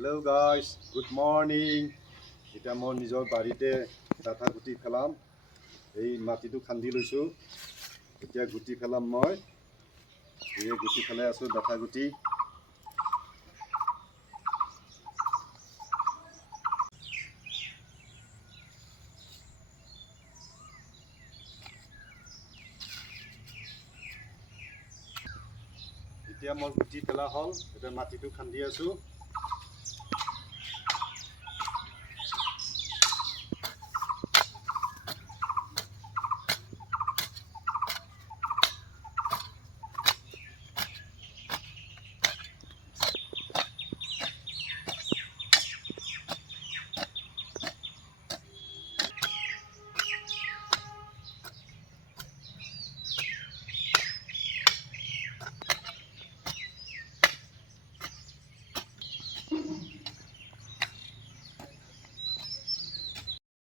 Hello' guys, good morning. এতিয়া মই নিজৰ বাৰীতে ডাঠা গুটি পেলাম। এই মাটিটো খান্দি লৈছোঁ। এতিয়া গুটি পেলাম মই। এই গুটি পেলাই আছোঁ, ডাঠা গুটি। এতিয়া মই গুটি পেলা হ'ল। এতিয়া মাটিটো খান্দি আছোঁ।